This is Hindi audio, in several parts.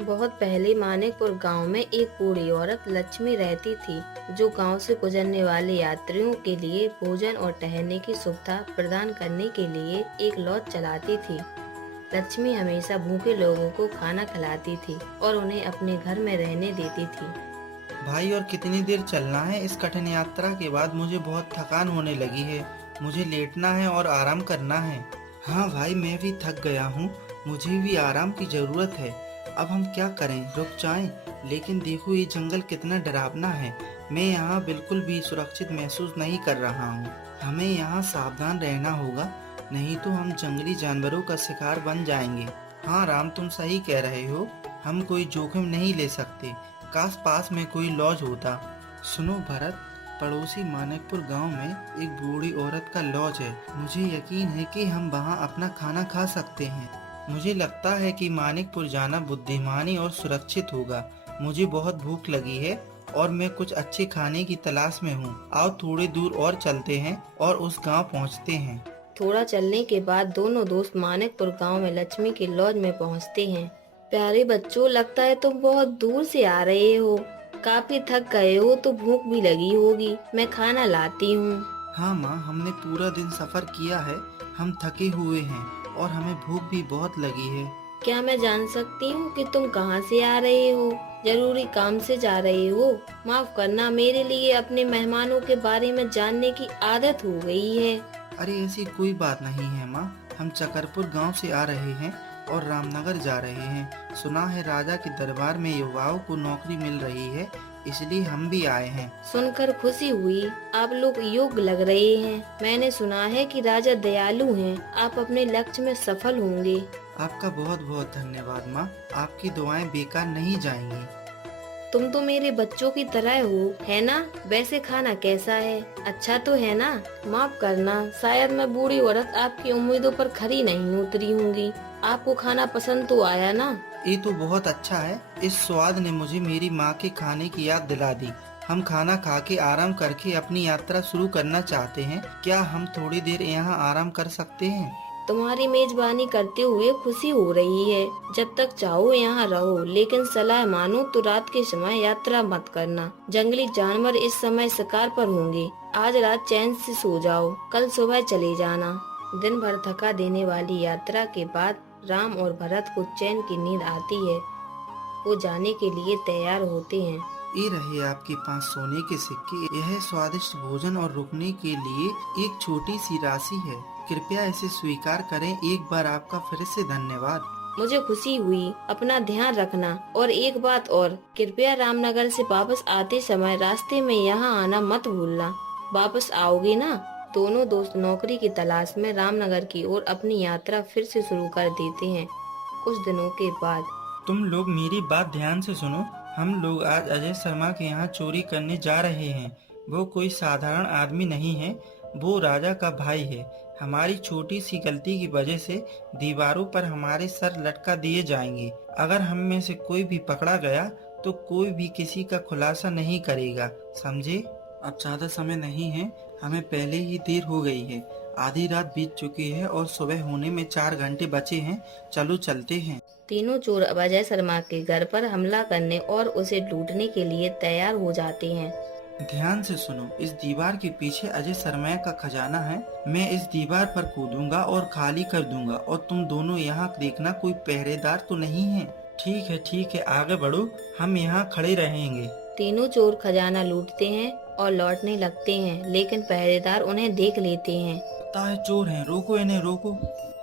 बहुत पहले मानिकपुर गांव में एक बूढ़ी औरत लक्ष्मी रहती थी, जो गांव से गुजरने वाले यात्रियों के लिए भोजन और ठहरने की सुविधा प्रदान करने के लिए एक लॉज चलाती थी। लक्ष्मी हमेशा भूखे लोगों को खाना खिलाती थी और उन्हें अपने घर में रहने देती थी। भाई और कितनी देर चलना है? इस कठिन यात्रा के बाद मुझे बहुत थकान होने लगी है। मुझे लेटना है और आराम करना है। हाँ भाई, मैं भी थक गया हूँ। मुझे भी आराम की जरूरत है। अब हम क्या करें? रुक जाएं? लेकिन देखो, ये जंगल कितना डरावना है। मैं यहाँ बिल्कुल भी सुरक्षित महसूस नहीं कर रहा हूँ। हमें यहाँ सावधान रहना होगा, नहीं तो हम जंगली जानवरों का शिकार बन जाएंगे। हाँ राम, तुम सही कह रहे हो। हम कोई जोखिम नहीं ले सकते। काश पास में कोई लॉज होता। सुनो भरत, पड़ोसी मानिकपुर गांव में एक बूढ़ी औरत का लॉज है। मुझे यकीन है कि हम वहां अपना खाना खा सकते हैं। मुझे लगता है कि मानिकपुर जाना बुद्धिमानी और सुरक्षित होगा। मुझे बहुत भूख लगी है और मैं कुछ अच्छे खाने की तलाश में हूँ। आओ थोड़ी दूर और चलते हैं और उस गांव पहुँचते हैं। थोड़ा चलने के बाद दोनों दोस्त मानिकपुर गांव में लक्ष्मी के लॉज में पहुंचते हैं। प्यारे बच्चों, लगता है तुम बहुत दूर से आ रहे हो। काफी थक गए हो तो भूख भी लगी होगी। मैं खाना लाती हूँ। हाँ माँ, हमने पूरा दिन सफर किया है। हम थके हुए हैं और हमें भूख भी बहुत लगी है। क्या मैं जान सकती हूँ कि तुम कहाँ से आ रहे हो? जरूरी काम से जा रहे हो? माफ करना, मेरे लिए अपने मेहमानों के बारे में जानने की आदत हो गई है। अरे ऐसी कोई बात नहीं है माँ। हम चकरपुर गांव से आ रहे हैं और रामनगर जा रहे हैं। सुना है राजा के दरबार में युवाओं को नौकरी मिल रही है, इसलिए हम भी आए हैं। सुनकर खुशी हुई। आप लोग योग्य लग रहे हैं। मैंने सुना है कि राजा दयालु हैं। आप अपने लक्ष्य में सफल होंगे। आपका बहुत बहुत धन्यवाद माँ। आपकी दुआएं बेकार नहीं जाएंगी। तुम तो मेरे बच्चों की तरह हो, है ना? वैसे खाना कैसा है? अच्छा तो है ना? माफ करना, शायद मैं बूढ़ी औरत आपकी उम्मीदों पर खरी नहीं उतरी होंगी। आपको खाना पसंद तो आया ना? ये तो बहुत अच्छा है। इस स्वाद ने मुझे मेरी माँ के खाने की याद दिला दी। हम खाना खा के आराम करके अपनी यात्रा शुरू करना चाहते हैं। क्या हम थोड़ी देर यहाँ आराम कर सकते हैं? तुम्हारी मेजबानी करते हुए खुशी हो रही है। जब तक चाहो यहाँ रहो, लेकिन सलाह मानो तो रात के समय यात्रा मत करना। जंगली जानवर इस समय शिकार पर होंगे। आज रात चैन से सो जाओ, कल सुबह चले जाना। दिन भर थका देने वाली यात्रा के बाद राम और भरत को चैन की नींद आती है। वो जाने के लिए तैयार होते हैं। ये रहे आपके पास सोने के सिक्के। यह स्वादिष्ट भोजन और रुकने के लिए एक छोटी सी राशि है। कृपया इसे स्वीकार करें। एक बार आपका फिर से धन्यवाद। मुझे खुशी हुई। अपना ध्यान रखना। और एक बात और, कृपया रामनगर से वापस आते समय रास्ते में यहाँ आना मत भूलना। वापस आओगे ना? दोनों दोस्त नौकरी की तलाश में रामनगर की ओर अपनी यात्रा फिर से शुरू कर देते हैं। कुछ दिनों के बाद तुम लोग मेरी बात ध्यान से सुनो। हम लोग आज अजय शर्मा के यहाँ चोरी करने जा रहे हैं। वो कोई साधारण आदमी नहीं है, वो राजा का भाई है। हमारी छोटी सी गलती की वजह से दीवारों पर हमारे सर लटका दिए जाएंगे। अगर हम में से कोई भी पकड़ा गया तो कोई भी किसी का खुलासा नहीं करेगा, समझे? अब ज्यादा समय नहीं है, हमें पहले ही देर हो गई है। आधी रात बीत चुकी है और सुबह होने में 4 घंटे बचे हैं। चलो चलते हैं। तीनों चोर अब अजय शर्मा के घर पर हमला करने और उसे लूटने के लिए तैयार हो जाते हैं। ध्यान से सुनो, इस दीवार के पीछे अजय शर्मा का खजाना है। मैं इस दीवार पर कूदूंगा और खाली कर दूंगा, और तुम दोनों यहाँ देखना कोई पहरेदार तो नहीं है। ठीक है, आगे बढ़ो। हम यहाँ खड़े रहेंगे। तीनों चोर खजाना लूटते हैं और लौटने लगते हैं, लेकिन पहरेदार उन्हें देख लेते हैं। लगता है चोर हैं, रोको इन्हें, रोको।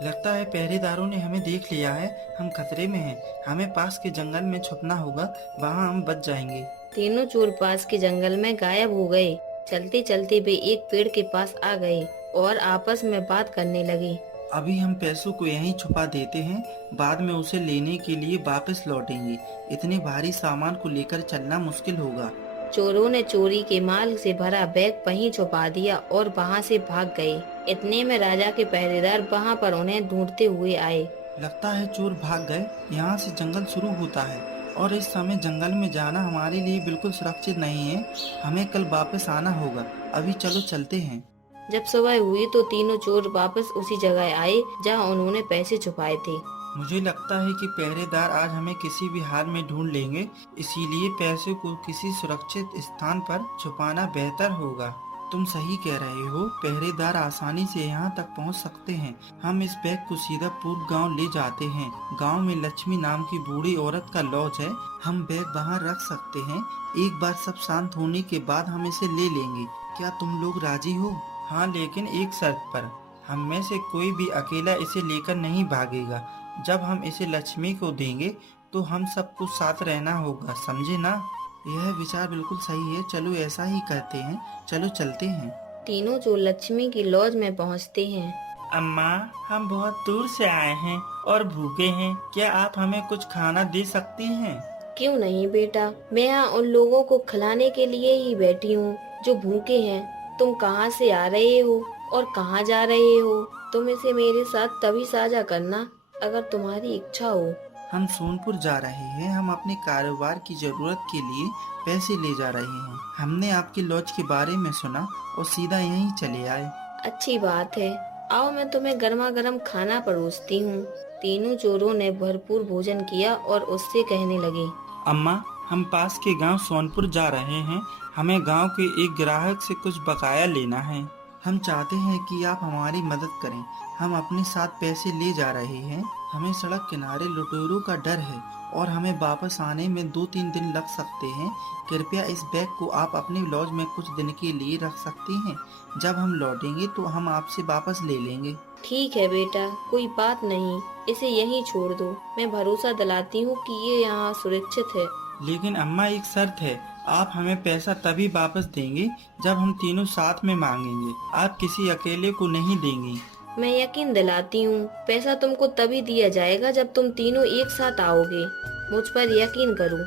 लगता है पहरेदारों ने हमें देख लिया है। हम खतरे में हैं। हमें पास के जंगल में छुपना होगा, वहाँ हम बच जाएंगे। तीनों चोर पास के जंगल में गायब हो गए। चलते चलते वे एक पेड़ के पास आ गए और आपस में बात करने लगे। अभी हम पैसों को यहीं छुपा देते हैं, बाद में उसे लेने के लिए वापस लौटेंगे। इतने भारी सामान को लेकर चलना मुश्किल होगा। चोरों ने चोरी के माल से भरा बैग वहीं छुपा दिया और वहां से भाग गए। इतने में राजा के पहरेदार वहां पर उन्हें ढूंढते हुए आए। लगता है चोर भाग गए। यहाँ से जंगल शुरू होता है और इस समय जंगल में जाना हमारे लिए बिल्कुल सुरक्षित नहीं है। हमें कल वापस आना होगा। अभी चलो चलते हैं। जब सुबह हुई तो तीनों चोर वापस उसी जगह आए जहां उन्होंने पैसे छुपाए थे। मुझे लगता है कि पहरेदार आज हमें किसी भी हाल में ढूंढ लेंगे, इसीलिए पैसे को किसी सुरक्षित स्थान पर छुपाना बेहतर होगा। तुम सही कह रहे हो, पहरेदार आसानी से यहाँ तक पहुँच सकते हैं। हम इस बैग को सीधा पूर्व गांव ले जाते हैं। गांव में लक्ष्मी नाम की बूढ़ी औरत का लॉज है, हम बैग वहाँ रख सकते हैं। एक बार सब शांत होने के बाद हम इसे ले लेंगे। क्या तुम लोग राजी हो? हाँ, लेकिन एक शर्त पर। हम में से कोई भी अकेला इसे लेकर नहीं भागेगा। जब हम इसे लक्ष्मी को देंगे तो हम सबको साथ रहना होगा, समझे ना? यह विचार बिल्कुल सही है, चलो ऐसा ही करते हैं। चलो चलते हैं। तीनों जो लक्ष्मी की लॉज में पहुंचते हैं। अम्मा, हम बहुत दूर से आए हैं और भूखे हैं, क्या आप हमें कुछ खाना दे सकती हैं? क्यों नहीं बेटा, मैं यहाँ उन लोगों को खिलाने के लिए ही बैठी हूँ जो भूखे हैं। तुम कहाँ से आ रहे हो और कहाँ जा रहे हो? तुम इसे मेरे साथ तभी साझा करना अगर तुम्हारी इच्छा हो। हम सोनपुर जा रहे हैं। हम अपने कारोबार की जरूरत के लिए पैसे ले जा रहे हैं। हमने आपकी लॉज के बारे में सुना और सीधा यहीं चले आए। अच्छी बात है, आओ मैं तुम्हें गर्मा गर्म खाना परोसती हूँ। तीनों चोरों ने भरपूर भोजन किया और उससे कहने लगे, अम्मा, हम पास के गांव सोनपुर जा रहे हैं। हमें गांव के एक ग्राहक से कुछ बकाया लेना है। हम चाहते हैं कि आप हमारी मदद करें। हम अपने साथ पैसे ले जा रहे हैं। हमें सड़क किनारे लुटेरों का डर है और हमें वापस आने में 2-3 दिन लग सकते हैं। कृपया इस बैग को आप अपने लॉज में कुछ दिन के लिए रख सकती हैं। जब हम लौटेंगे तो हम आपसे वापस ले लेंगे। ठीक है बेटा, कोई बात नहीं, इसे यहीं छोड़ दो। मैं भरोसा दिलाती हूँ कि ये यहाँ सुरक्षित है। लेकिन अम्मा, एक शर्त है। आप हमें पैसा तभी वापस देंगे जब हम तीनों साथ में मांगेंगे। आप किसी अकेले को नहीं देंगी। मैं यकीन दिलाती हूँ, पैसा तुमको तभी दिया जाएगा जब तुम तीनों एक साथ आओगे। मुझ पर यकीन करो।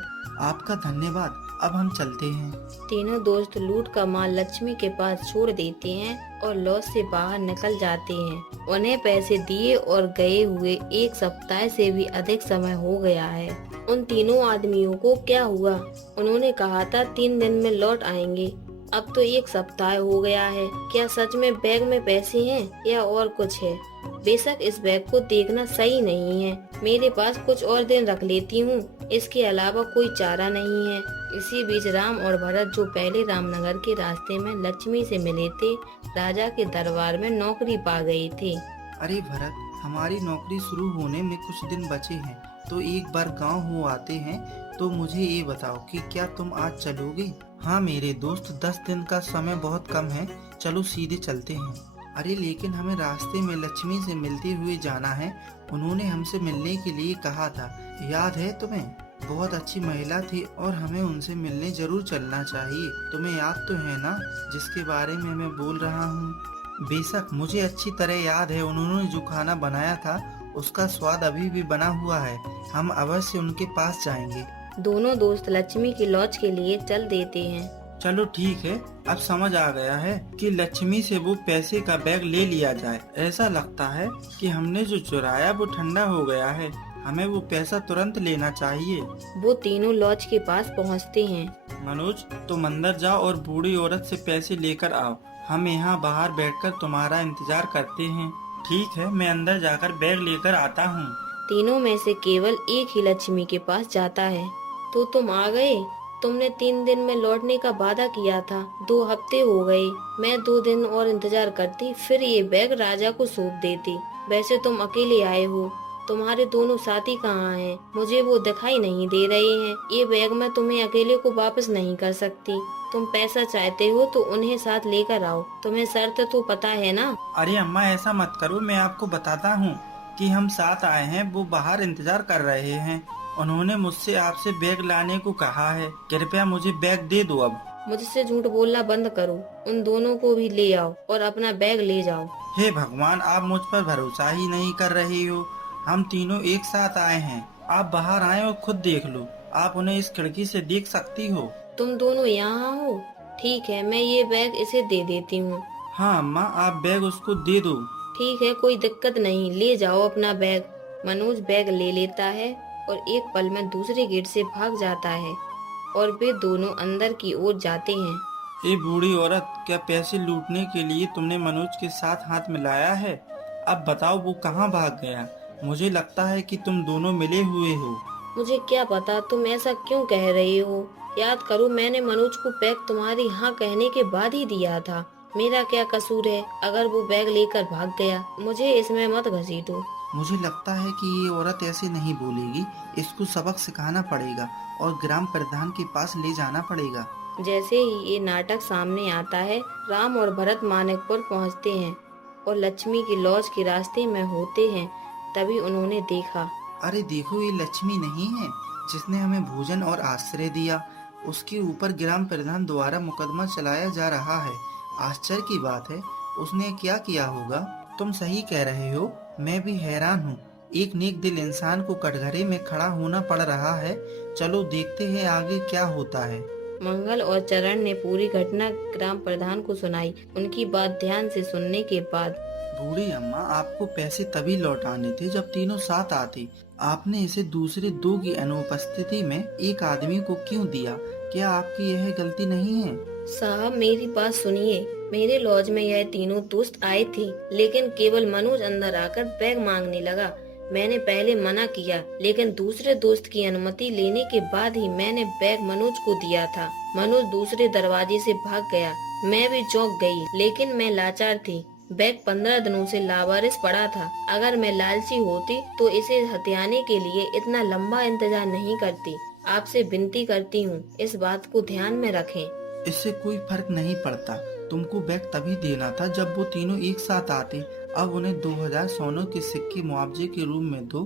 आपका धन्यवाद। अब हम चलते हैं। तीनों दोस्त लूट का माल लक्ष्मी के पास छोड़ देते हैं और लॉज से बाहर निकल जाते हैं। उन्हें पैसे दिए और गए हुए 1 सप्ताह से भी अधिक समय हो गया है। उन तीनों आदमियों को क्या हुआ? उन्होंने कहा था 3 दिन में लौट आएंगे, अब तो 1 सप्ताह हो गया है। क्या सच में बैग में पैसे हैं या और कुछ है? बेशक इस बैग को देखना सही नहीं है, मेरे पास कुछ और दिन रख लेती हूँ, इसके अलावा कोई चारा नहीं है। इसी बीच राम और भरत, जो पहले रामनगर के रास्ते में लक्ष्मी से मिले थे, राजा के दरबार में नौकरी पा गए थे। अरे भरत, हमारी नौकरी शुरू होने में कुछ दिन बचे हैं, तो एक बार गांव हो आते हैं। तो मुझे ये बताओ कि क्या तुम आज चलोगे? हाँ मेरे दोस्त, 10 दिन का समय बहुत कम है, चलो सीधे चलते हैं। अरे लेकिन हमें रास्ते में लक्ष्मी से मिलते हुए जाना है। उन्होंने हमसे मिलने के लिए कहा था, याद है तुम्हें? बहुत अच्छी महिला थी और हमें उनसे मिलने जरूर चलना चाहिए। तुम्हें याद तो है ना जिसके बारे में मैं बोल रहा हूँ? बेशक, मुझे अच्छी तरह याद है। उन्होंने जो खाना बनाया था उसका स्वाद अभी भी बना हुआ है। हम अवश्य उनके पास जाएंगे। दोनों दोस्त लक्ष्मी की लॉज के लिए चल देते हैं। चलो ठीक है, अब समझ आ गया है कि लक्ष्मी से वो पैसे का बैग ले लिया जाए। ऐसा लगता है कि हमने जो चुराया वो ठंडा हो गया है। हमें वो पैसा तुरंत लेना चाहिए। वो तीनों लॉज के पास पहुंचते हैं। मनोज, तुम अंदर जाओ और बूढ़ी औरत से पैसे लेकर आओ। हम यहाँ बाहर बैठकर तुम्हारा इंतजार करते हैं। ठीक है, मैं अंदर जाकर बैग लेकर आता हूँ। तीनों में से केवल एक ही लक्ष्मी के पास जाता है। तो तुम आ गए? तुमने 3 दिन में लौटने का वादा किया था। 2 हफ्ते हो गए। मैं 2 दिन और इंतजार करती, फिर ये बैग राजा को सौंप देती। वैसे तुम अकेले आए हो, तुम्हारे दोनों साथी कहाँ हैं? मुझे वो दिखाई नहीं दे रहे हैं। ये बैग मैं तुम्हें अकेले को वापस नहीं कर सकती। तुम पैसा चाहते हो तो उन्हें साथ लेकर आओ। तुम्हें शर्त तो पता है ना? अरे अम्मा, ऐसा मत करो। मैं आपको बताता हूँ कि हम साथ आए हैं। वो बाहर इंतजार कर रहे हैं। उन्होंने मुझसे आपसे बैग लाने को कहा है। कृपया मुझे बैग दे दो अब। मुझसे झूठ बोलना बंद करो। उन दोनों को भी ले आओ और अपना बैग ले जाओ। हे भगवान, आप मुझ पर भरोसा ही नहीं कर रही हो। हम तीनों एक साथ आए हैं। आप बाहर आए और खुद देख लो। आप उन्हें इस खिड़की से देख सकती हो। तुम दोनों यहाँ हो? ठीक है, मैं ये बैग इसे दे देती हूँ। हाँ अम्मा, आप बैग उसको दे दो। ठीक है, कोई दिक्कत नहीं, ले जाओ अपना बैग। मनोज बैग ले लेता है और एक पल में दूसरे गेट से भाग जाता है और वे दोनों अंदर की ओर जाते हैं। ए बूढ़ी औरत, क्या पैसे लूटने के लिए तुमने मनोज के साथ हाथ मिलाया है? अब बताओ वो कहाँ भाग गया? मुझे लगता है कि तुम दोनों मिले हुए हो। मुझे क्या पता तुम ऐसा क्यों कह रही हो। याद करो मैंने मनोज को बैग तुम्हारी हाँ कहने के बाद ही दिया था। मेरा क्या कसूर है अगर वो बैग लेकर भाग गया। मुझे इसमें मत घसीटो। मुझे लगता है कि ये औरत ऐसे नहीं बोलेगी। इसको सबक सिखाना पड़ेगा और ग्राम प्रधान के पास ले जाना पड़ेगा। जैसे ही ये नाटक सामने आता है, राम और भरत मानिकपुर पहुंचते हैं और लक्ष्मी की लॉज के रास्ते में होते हैं। तभी उन्होंने देखा। अरे देखो, ये लक्ष्मी नहीं है जिसने हमें भोजन और आश्रय दिया। उसके ऊपर ग्राम प्रधान द्वारा मुकदमा चलाया जा रहा है। आश्चर्य की बात है, उसने क्या किया होगा। तुम सही कह रहे हो, मैं भी हैरान हूँ। एक नेक दिल इंसान को कटघरे में खड़ा होना पड़ रहा है। चलो देखते हैं आगे क्या होता है। मंगल और चरण ने पूरी घटना ग्राम प्रधान को सुनाई। उनकी बात ध्यान से सुनने के बाद, बूढ़ी अम्मा, आपको पैसे तभी लौटाने थे जब तीनों साथ आते। आपने इसे दूसरे दो की अनुपस्थिति में एक आदमी को क्यों दिया? क्या आपकी यह गलती नहीं है? साहब मेरी बात सुनिए। मेरे लॉज में यह तीनों दोस्त आए थे, लेकिन केवल मनोज अंदर आकर बैग मांगने लगा। मैंने पहले मना किया, लेकिन दूसरे दोस्त की अनुमति लेने के बाद ही मैंने बैग मनोज को दिया था। मनोज दूसरे दरवाजे से भाग गया। मैं भी चौंक गई, लेकिन मैं लाचार थी। बैग 15 दिनों से लावारिस पड़ा था। अगर मैं लालची होती तो इसे हथियाने के लिए इतना लंबा इंतजार नहीं करती। आपसे विनती करती हूँ, इस बात को ध्यान में रखें। इससे कोई फर्क नहीं पड़ता। तुमको बैग तभी देना था जब वो तीनों एक साथ आते। अब उन्हें 2000 सोनों के सिक्के मुआवजे के रूप में दो,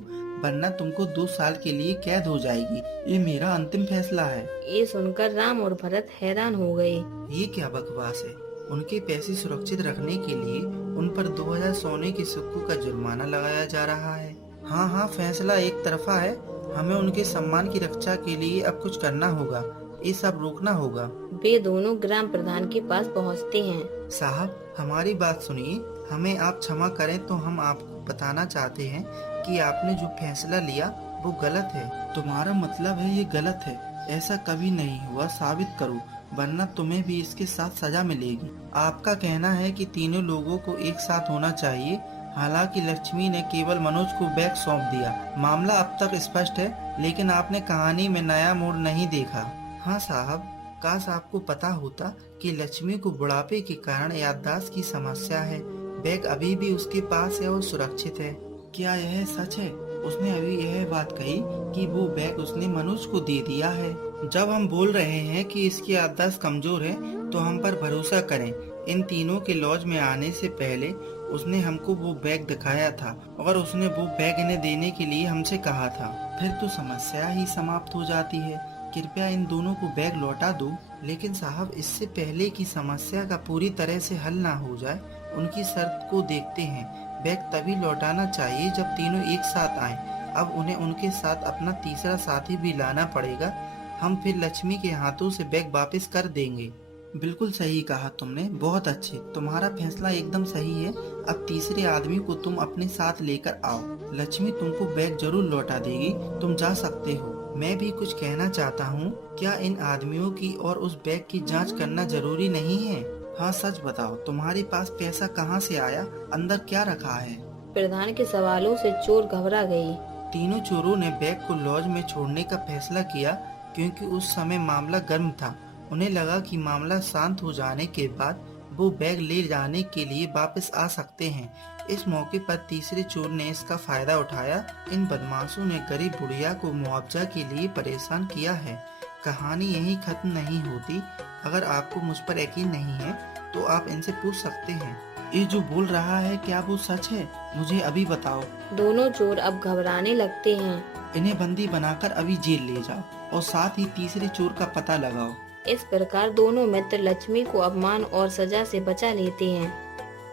वरना तुमको 2 साल के लिए कैद हो जाएगी। ये मेरा अंतिम फैसला है। ये सुनकर राम और भरत हैरान हो गए। ये क्या बकवास है? उनके पैसे सुरक्षित रखने के लिए उन पर 2000 सोने के सिक्कों का जुर्माना लगाया जा रहा है। हाँ हाँ, फैसला एक तरफा है। हमें उनके सम्मान की रक्षा के लिए अब कुछ करना होगा। ये सब रोकना होगा। वे दोनों ग्राम प्रधान के पास पहुंचते हैं। साहब, हमारी बात सुनिए। हमें आप क्षमा करें तो हम आपको बताना चाहते हैं कि आपने जो फैसला लिया वो गलत है। तुम्हारा मतलब है ये गलत है? ऐसा कभी नहीं हुआ, साबित करो, वरना तुम्हें भी इसके साथ सजा मिलेगी। आपका कहना है कि तीनों लोगों को एक साथ होना चाहिए। हालांकि लक्ष्मी ने केवल मनोज को बैग सौंप दिया। मामला अब तक स्पष्ट है, लेकिन आपने कहानी में नया मोड़ नहीं देखा। हाँ साहब, काश आपको पता होता कि लक्ष्मी को बुढ़ापे के कारण याददाश्त की समस्या है। बैग अभी भी उसके पास है और सुरक्षित है। क्या यह सच है? उसने अभी यह बात कही कि वो बैग उसने मनोज को दे दिया है। जब हम बोल रहे हैं कि इसकी याददाश्त कमजोर है, तो हम पर भरोसा करें। इन तीनों के लॉज में आने से पहले उसने हमको वो बैग दिखाया था और उसने वो बैग इन्हें देने के लिए हमसे कहा था। फिर तो समस्या ही समाप्त हो जाती है। कृपया इन दोनों को बैग लौटा दो। लेकिन साहब, इससे पहले कि समस्या का पूरी तरह से हल ना हो जाए, उनकी शर्त को देखते हैं। बैग तभी लौटाना चाहिए जब तीनों एक साथ आएं। अब उन्हें उनके साथ अपना तीसरा साथी भी लाना पड़ेगा। हम फिर लक्ष्मी के हाथों से बैग वापस कर देंगे। बिल्कुल सही कहा तुमने, बहुत अच्छे। तुम्हारा फैसला एकदम सही है। अब तीसरे आदमी को तुम अपने साथ लेकर आओ। लक्ष्मी तुमको बैग जरूर लौटा देगी। तुम जा सकते हो। मैं भी कुछ कहना चाहता हूँ। क्या इन आदमियों की और उस बैग की जांच करना जरूरी नहीं है? हाँ, सच बताओ, तुम्हारे पास पैसा कहाँ से आया? अंदर क्या रखा है? प्रधान के सवालों से चोर घबरा गई। तीनों चोरों ने बैग को लॉज में छोड़ने का फैसला किया क्योंकि उस समय मामला गर्म था। उन्हें लगा कि मामला शांत हो जाने के बाद वो बैग ले जाने के लिए वापस आ सकते हैं। इस मौके पर तीसरे चोर ने इसका फायदा उठाया। इन बदमाशों ने गरीब बुढ़िया को मुआवजा के लिए परेशान किया है। कहानी यहीं खत्म नहीं होती। अगर आपको मुझ पर यकीन नहीं है तो आप इनसे पूछ सकते हैं। ये जो बोल रहा है, क्या वो सच है? मुझे अभी बताओ। दोनों चोर अब घबराने लगते हैं। इन्हें बंदी बनाकर अभी जेल ले जाओ और साथ ही तीसरे चोर का पता लगाओ। इस प्रकार दोनों मित्र लक्ष्मी को अपमान और सजा से बचा लेते हैं।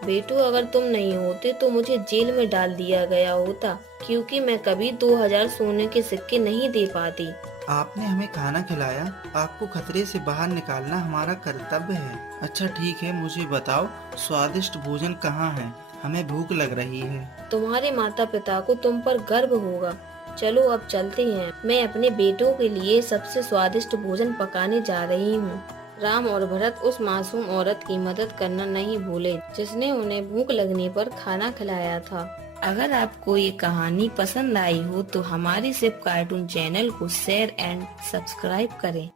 बेटू, अगर तुम नहीं होते तो मुझे जेल में डाल दिया गया होता, क्योंकि मैं कभी 2000 सोने के सिक्के नहीं दे पाती। आपने हमें खाना खिलाया। आपको खतरे से बाहर निकालना हमारा कर्तव्य है। अच्छा ठीक है, मुझे बताओ, स्वादिष्ट भोजन कहाँ है? हमें भूख लग रही है। तुम्हारे माता पिता को तुम पर गर्व होगा। चलो अब चलते हैं। मैं अपने बेटों के लिए सबसे स्वादिष्ट भोजन पकाने जा रही हूँ। राम और भरत उस मासूम औरत की मदद करना नहीं भूले जिसने उन्हें भूख लगने पर खाना खिलाया था। अगर आपको ये कहानी पसंद आई हो तो हमारे सिर्फ कार्टून चैनल को शेयर एंड सब्सक्राइब करें।